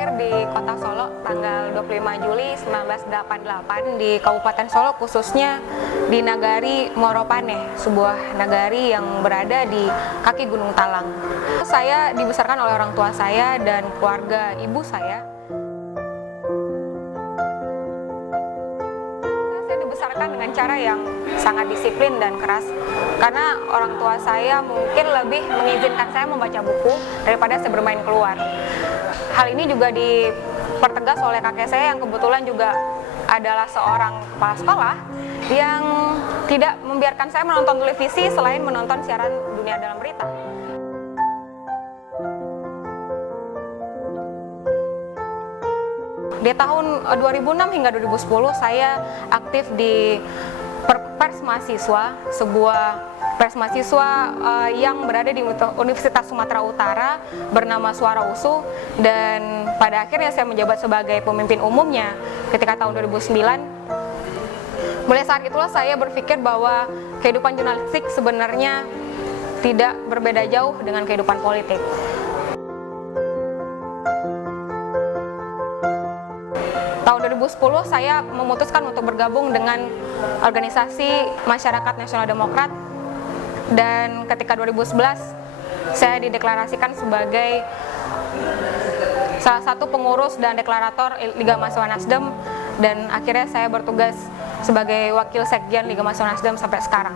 lahir di Kota Solo tanggal 25 Juli 1988 di Kabupaten Solo, khususnya di Nagari Moropane, sebuah nagari yang berada di kaki Gunung Talang. Saya dibesarkan oleh orang tua saya dan keluarga ibu saya. Saya dibesarkan dengan cara yang sangat disiplin dan keras, karena orang tua saya mungkin lebih mengizinkan saya membaca buku daripada saya bermain keluar. Hal ini juga dipertegas oleh kakek saya yang kebetulan juga adalah seorang kepala sekolah yang tidak membiarkan saya menonton televisi selain menonton siaran Dunia Dalam Berita. Di tahun 2006 hingga 2010 saya aktif di Pers Mahasiswa, sebuah pers mahasiswa yang berada di Universitas Sumatera Utara bernama Suara USU, dan pada akhirnya saya menjabat sebagai pemimpin umumnya ketika tahun 2009. Mulai saat itulah saya berpikir bahwa kehidupan jurnalistik sebenarnya tidak berbeda jauh dengan kehidupan politik. Tahun 2010 saya memutuskan untuk bergabung dengan organisasi Masyarakat Nasional Demokrat, dan ketika 2011 saya dideklarasikan sebagai salah satu pengurus dan deklarator Liga Mahasiswa Nasdem, dan akhirnya saya bertugas sebagai wakil sekjen Liga Mahasiswa Nasdem sampai sekarang.